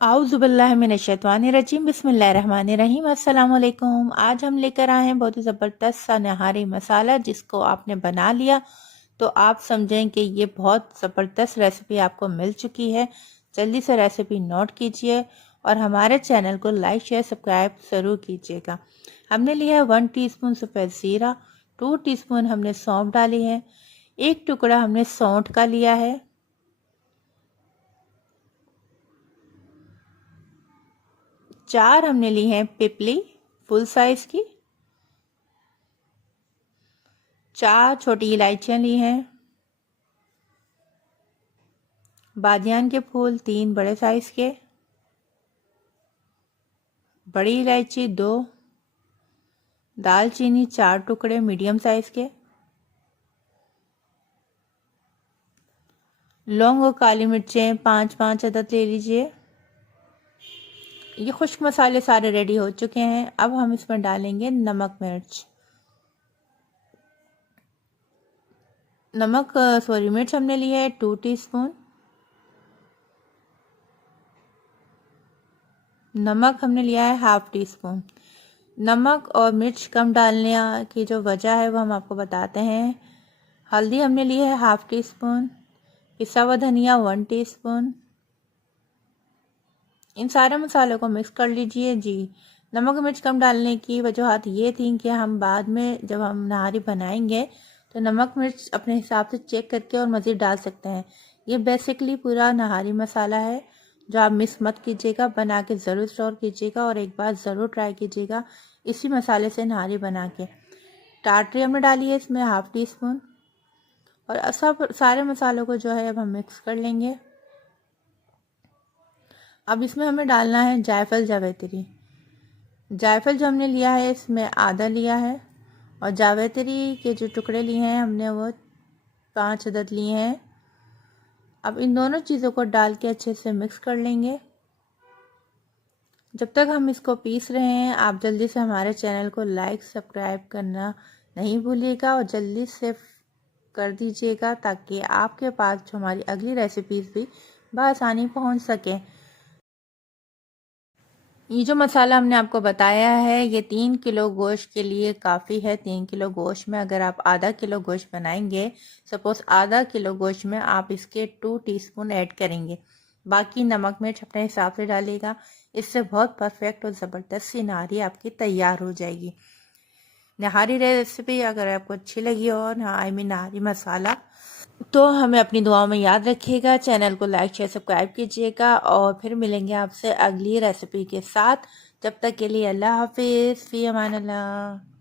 आउज़ुबिल्लाहिमिनश्शैतानिर्रजीम बिस्मिल्लाहिर्रहमानिर्रहीम अस्सलाम वालेकुम। आज हम लेकर आए हैं बहुत ही ज़बरदस्त सा नहारी मसाला, जिसको आपने बना लिया तो आप समझें कि ये बहुत ज़बरदस्त रेसिपी आपको मिल चुकी है। जल्दी से रेसिपी नोट कीजिए और हमारे चैनल को लाइक शेयर सब्सक्राइब ज़रूर कीजिएगा। हमने लिया है 1 टीस्पून सफ़ेद ज़ीरा, 2 टीस्पून हमने सौंफ डाली है, 1 टुकड़ा हमने सौंठ का लिया है, 4 हमने ली हैं पिपली फुल साइज की, 4 छोटी इलायचियाँ ली हैं, बादियान के फूल 3 बड़े साइज के, बड़ी इलायची 2, दालचीनी 4 टुकड़े मीडियम साइज के, लौंग और काली मिर्चें 5-5 अदद ले लीजिए। ये खुश्क मसाले सारे रेडी हो चुके हैं। अब हम इसमें डालेंगे नमक मिर्च। मिर्च हमने लिया है 2 टीस्पून, नमक हमने लिया है हाफ टी स्पून। नमक और मिर्च कम डालने की जो वजह है वो हम आपको बताते हैं। हल्दी हमने ली है हाफ टी स्पून, पिसा हुआ धनिया 1 टीस्पून। इन सारे मसालों को मिक्स कर लीजिए जी। नमक और मिर्च कम डालने की वजूहत ये थी कि हम बाद में जब हम नहारी बनाएंगे तो नमक मिर्च अपने हिसाब से चेक करके और मज़ीद डाल सकते हैं। ये बेसिकली पूरा नहारी मसाला है जो आप मिस मत कीजिएगा, बना के ज़रूर स्टोर कीजिएगा और एक बार ज़रूर ट्राई कीजिएगा इसी मसाले से नहारी बना के। टाटरी हमने डाली है इसमें हाफ टी स्पून और सब सारे मसालों को जो है अब हम मिक्स कर लेंगे। अब इसमें हमें डालना है जायफल जावित्री। जायफल जो हमने लिया है इसमें आधा लिया है और जावित्री के जो टुकड़े लिए हैं हमने वो 5 अदद लिए हैं। अब इन दोनों चीज़ों को डाल के अच्छे से मिक्स कर लेंगे। जब तक हम इसको पीस रहे हैं आप जल्दी से हमारे चैनल को लाइक सब्सक्राइब करना नहीं भूलिएगा और जल्दी से कर दीजिएगा ताकि आपके पास जो हमारी अगली रेसिपीज़ भी बआसानी पहुंच सके। ये जो मसाला हमने आपको बताया है ये 3 किलो गोश्त के लिए काफ़ी है। 3 किलो गोश्त में अगर आप आधा किलो गोश्त बनाएंगे, सपोज़ आधा किलो गोश्त में आप इसके 2 टीस्पून ऐड करेंगे, बाकी नमक मिर्च अपने हिसाब से डालिएगा। इससे बहुत परफेक्ट और ज़बरदस्त सी नहारी आपकी तैयार हो जाएगी। नहारी रेसिपी अगर आपको अच्छी लगी हो नहारी मसाला, तो हमें अपनी दुआओं में याद रखिएगा। चैनल को लाइक शेयर सब्सक्राइब कीजिएगा और फिर मिलेंगे आपसे अगली रेसिपी के साथ। जब तक के लिए अल्लाह हाफिज़, फ़ी अमान अल्लाह।